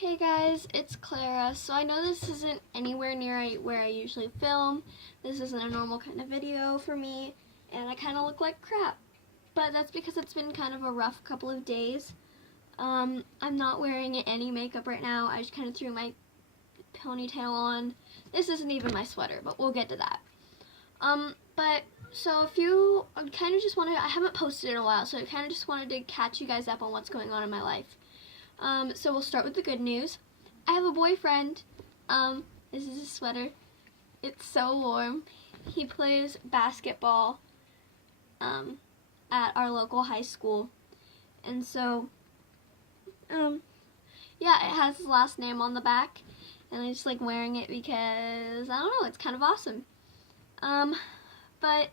Hey guys, it's Clara. So I know this isn't anywhere near where I usually film. This isn't a normal kind of video for me, and I kind of look like crap. But that's because it's been kind of a rough couple of days. I'm not wearing any makeup right now. I just kind of threw my ponytail on. This isn't even my sweater, but we'll get to that. I kind of just wanted, I haven't posted in a while, so I kind of just wanted to catch you guys up on what's going on in my life. So we'll start with the good news. I have a boyfriend. This is his sweater. It's so warm. He plays basketball at our local high school. And so, yeah, it has his last name on the back. And I just like wearing it because, I don't know, it's kind of awesome. But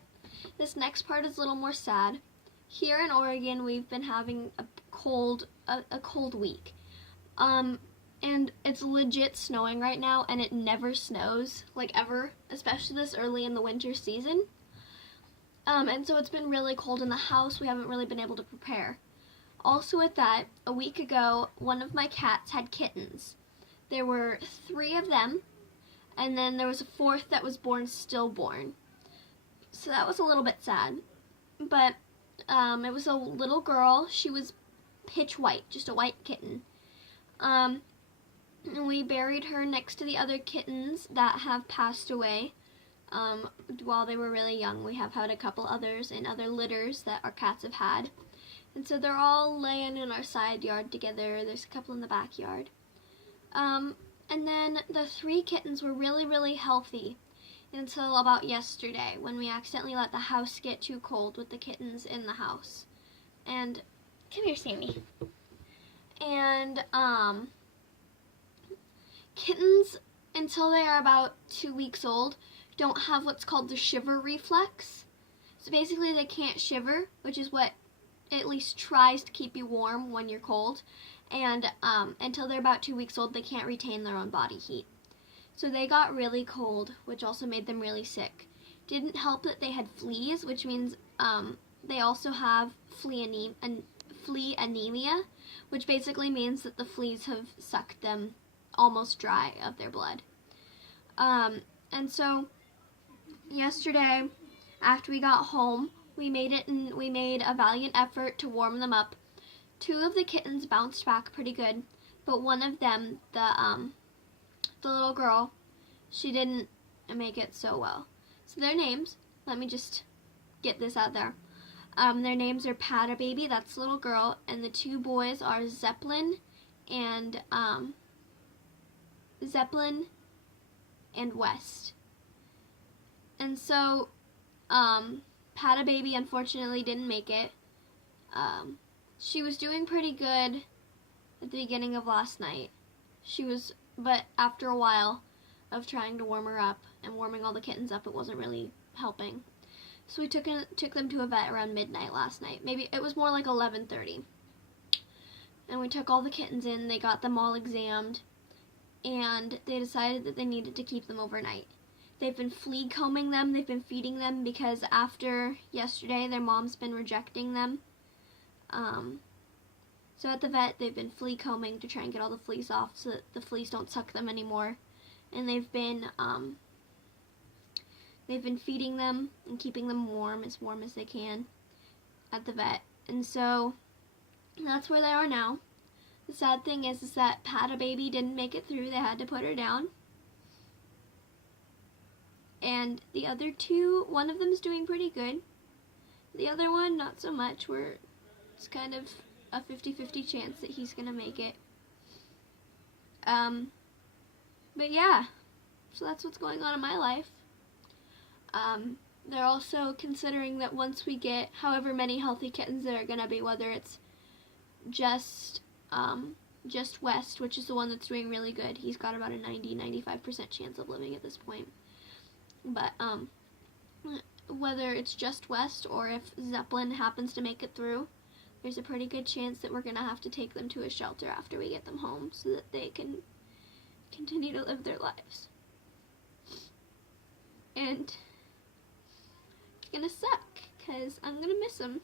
this next part is a little more sad. Here in Oregon, we've been having a cold week. And it's legit snowing right now, and it never snows, like ever, especially this early in the winter season. And so it's been really cold in the house. We haven't really been able to prepare. Also with that, a week ago, one of my cats had kittens. There were 3 of them, and then there was a 4th that was stillborn. So that was a little bit sad. But it was a little girl. She was pitch white, just a white kitten. And we buried her next to the other kittens that have passed away while they were really young. We have had a couple others in other litters that our cats have had. And so they're all laying in our side yard together. There's a couple in the backyard. And then the 3 kittens were really, really healthy until about yesterday when we accidentally let the house get too cold with the kittens in the house. And, come here, Sammy. And, kittens, until they are about 2 weeks old, don't have what's called the shiver reflex. So basically they can't shiver, which is what at least tries to keep you warm when you're cold. And until they're about 2 weeks old, they can't retain their own body heat. So they got really cold, which also made them really sick. Didn't help that they had fleas, which means they also have flea anemia, which basically means that the fleas have sucked them almost dry of their blood. And so yesterday, after we got home, we made a valiant effort to warm them up. 2 of the kittens bounced back pretty good, but one of them, the little girl, she didn't make it so well. So their names, let me just get this out there. Their names are Pata Baby, that's the little girl, and the 2 boys are Zeppelin and West. And so, Pata Baby unfortunately didn't make it. She was doing pretty good at the beginning of last night. But after a while of trying to warm her up and warming all the kittens up, it wasn't really helping. So we took them to a vet around midnight last night. Maybe it was more like 11:30. And we took all the kittens in, they got them all examined, and they decided that they needed to keep them overnight. They've been flea combing them, they've been feeding them, because after yesterday their mom's been rejecting them. So at the vet they've been flea combing to try and get all the fleas off so that the fleas don't suck them anymore. And they've been feeding them and keeping them warm as they can at the vet. And so that's where they are now. The sad thing is that Pata Baby didn't make it through. They had to put her down. And the other 2, one of them is doing pretty good. The other one, not so much. It's kind of a 50-50 chance that he's going to make it. But yeah, so that's what's going on in my life. They're also considering that once we get however many healthy kittens there are going to be, whether it's just West, which is the one that's doing really good. He's got about a 90-95% chance of living at this point. But whether it's just West or if Zeppelin happens to make it through, there's a pretty good chance that we're going to have to take them to a shelter after we get them home so that they can continue to live their lives. And it's going to suck because I'm going to miss them.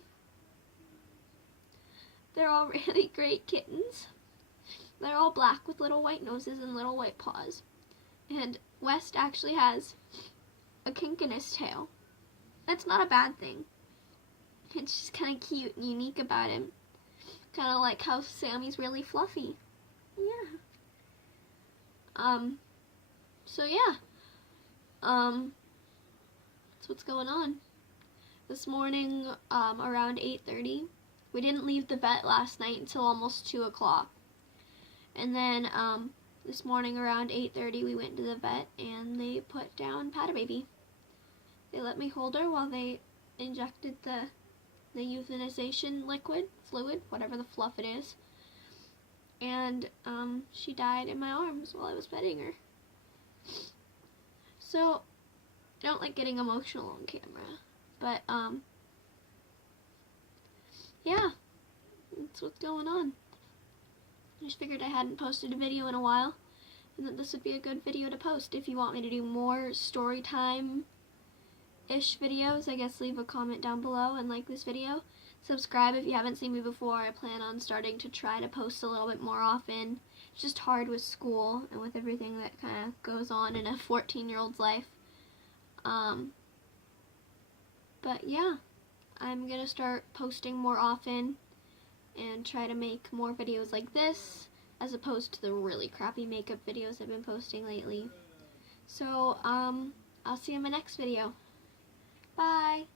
They're all really great kittens. They're all black with little white noses and little white paws. And West actually has a kink in his tail. That's not a bad thing. It's just kind of cute and unique about him. Kind of like how Sammy's really fluffy. Yeah. So yeah. That's what's going on. This morning, around 8:30, we didn't leave the vet last night until almost 2 o'clock. And then, this morning around 8:30, we went to the vet and they put down Pata Baby. They let me hold her while they injected the euthanization fluid, whatever the fluff it is. And she died in my arms while I was petting her. So, I don't like getting emotional on camera, but yeah, that's what's going on. I just figured I hadn't posted a video in a while, and that this would be a good video to post. If you want me to do more story time-ish videos, I guess leave a comment down below and like this video. Subscribe if you haven't seen me before. I plan on starting to try to post a little bit more often. It's just hard with school and with everything that kind of goes on in a 14-year-old's life. But yeah, I'm gonna start posting more often and try to make more videos like this as opposed to the really crappy makeup videos I've been posting lately. So, I'll see you in my next video. Bye!